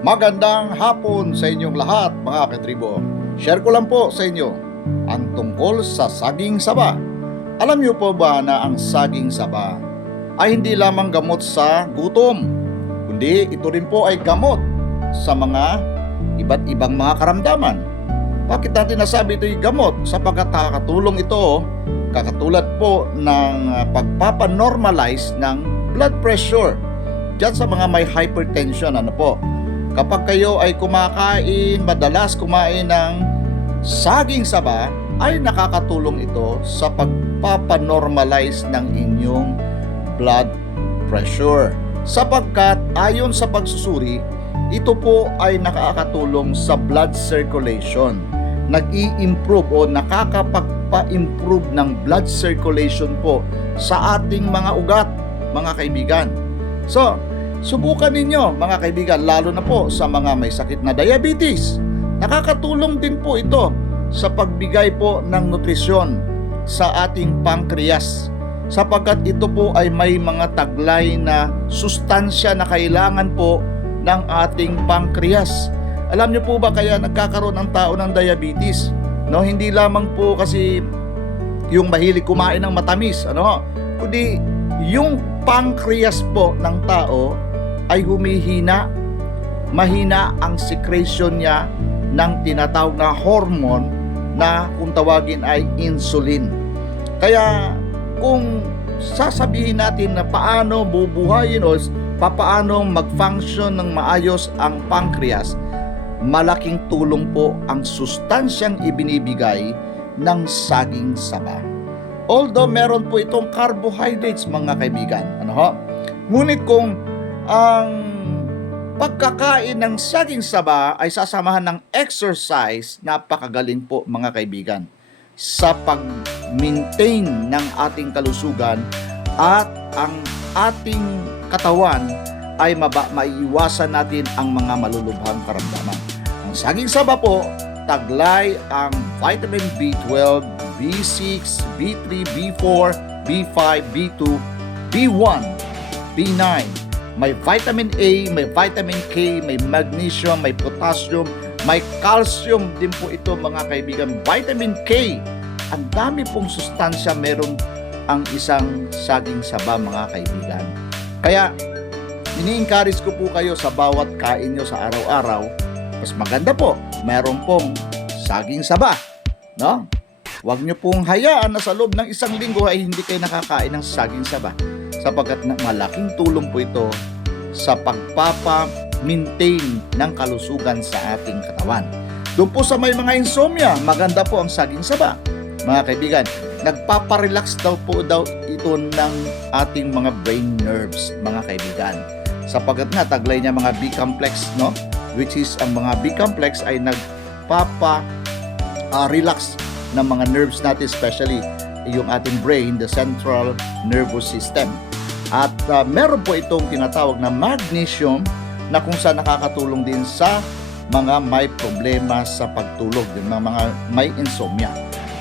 Magandang hapon sa inyong lahat mga katribo. Share ko lang po sa inyo ang tungkol sa saging saba. Alam niyo po ba na ang saging saba ay hindi lamang gamot sa gutom, kundi ito rin po ay gamot sa mga iba't ibang mga karamdaman. Bakit natin nasabi ito'y gamot? Sapagkat nakakatulong ito, kakatulad po ng pagpapanormalize ng blood pressure diyan sa mga may hypertension. Kapag kayo ay madalas kumain ng saging saba, ay nakakatulong ito sa pagpapanormalize ng inyong blood pressure. Sapagkat ayon sa pagsusuri, ito po ay nakakatulong sa blood circulation. Nag-i-improve o nakakapagpa-improve ng blood circulation po sa ating mga ugat, mga kaibigan. So, subukan ninyo mga kaibigan, lalo na po sa mga may sakit na diabetes. Nakakatulong din po ito sa pagbigay po ng nutrisyon sa ating pancreas, sapagkat ito po ay may mga taglay na sustansya na kailangan po ng ating pancreas. Alam niyo po ba kaya nagkakaroon ang tao ng diabetes? Hindi lamang po kasi yung mahilig kumain ng matamis, kundi yung pancreas po ng tao ay humihina. Mahina ang secretion niya ng tinatawag na hormone na kung tawagin ay insulin. Kaya kung sasabihin natin na paano bubuhayin o paano mag-function ng maayos ang pancreas, malaking tulong po ang sustansyang ibinibigay ng saging saba. Although meron po itong carbohydrates mga kaibigan, ngunit kung ang pagkakain ng saging saba ay sasamahan ng exercise, napakagaling po mga kaibigan sa pag-maintain ng ating kalusugan at ang ating katawan ay maiiwasan natin ang mga malulubhang karamdaman. Ang saging saba po, taglay ang vitamin B12, B6, B3, B4, B5, B2, B1, B9. May vitamin A, may vitamin K, may magnesium, may potassium, may calcium din po ito mga kaibigan. Vitamin K, ang dami pong sustansya meron ang isang saging saba mga kaibigan. Kaya ini-encourage ko po kayo sa bawat kain nyo sa araw-araw, mas maganda po, meron pong saging saba. Huwag nyo pong hayaan na sa loob ng isang linggo ay hindi kayo nakakain ng saging saba, sapagkat malaking tulong po ito sa pagpapa-maintain ng kalusugan sa ating katawan. Doon po sa may mga insomnia, maganda po ang saging saba. Mga kaibigan, nagpaparelax daw ito ng ating mga brain nerves, mga kaibigan. Sapagkat nga, taglay niya mga B-complex, which is ang mga B-complex ay nagpapa-relax ng mga nerves natin, especially yung ating brain, the central nervous system. At meron po itong tinatawag na magnesium na kung saan nakakatulong din sa mga may problema sa pagtulog, yung mga may insomnia.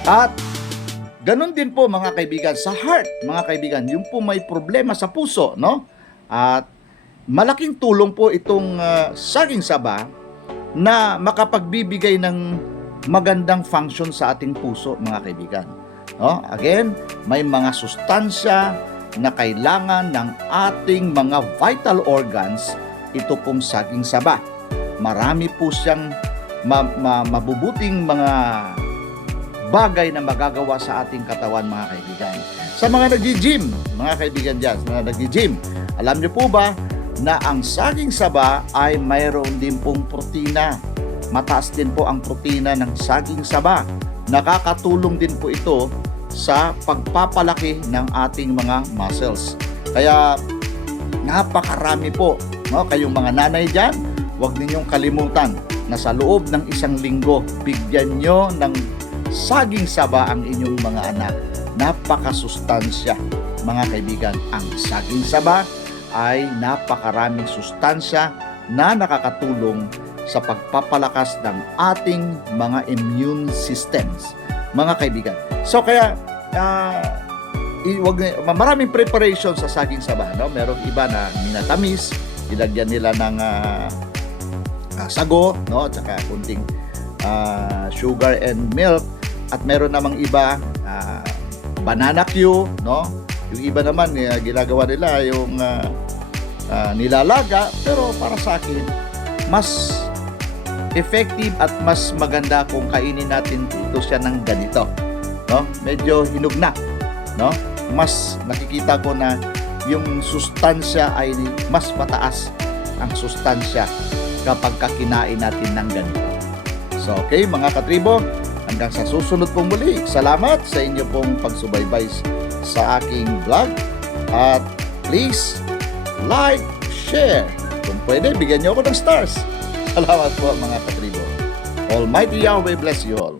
At ganun din po mga kaibigan sa heart, mga kaibigan, yung po may problema sa puso, At malaking tulong po itong saging saba na makapagbibigay ng magandang function sa ating puso, mga kaibigan. Again, may mga sustansya na kailangan ng ating mga vital organs, ito pong saging saba. Marami po siyang mabubuting mga bagay na magagawa sa ating katawan, mga kaibigan. Sa mga nag-gym, mga kaibigan dyan, alam niyo po ba na ang saging saba ay mayroon din pong protina? Mataas din po ang protina ng saging saba. Nakakatulong din po ito sa pagpapalaki ng ating mga muscles. Kaya napakarami po, kayong mga nanay dyan, huwag ninyong kalimutan na sa loob ng isang linggo, bigyan nyo ng saging saba ang inyong mga anak. Napakasustansya, mga kaibigan. Ang saging saba ay napakaraming sustansya na nakakatulong sa pagpapalakas ng ating mga immune systems, mga kaibigan. So kaya maraming preparation sa saging saba, Merong iba na minatamis, ilagyan nila ng sago, no? At saka kunting sugar and milk. At meron namang iba, banana Q, no? Yung iba naman, ginagawa nila yung nilalaga. Pero para sa akin, mas effective at mas maganda kung kainin natin ito siya ng ganito, no? Medyo hinog na, no? Mas nakikita ko na yung sustansya ay mas mataas ang sustansya kapag kinain natin ng ganito. So, okay mga katribo, hanggang sa susunod pong muli. Salamat sa inyo pong pagsubaybay sa aking vlog. At please, like, share. Kung pwede, bigyan niyo ako ng stars. Salamat po mga katribo. Almighty Yahweh bless you all.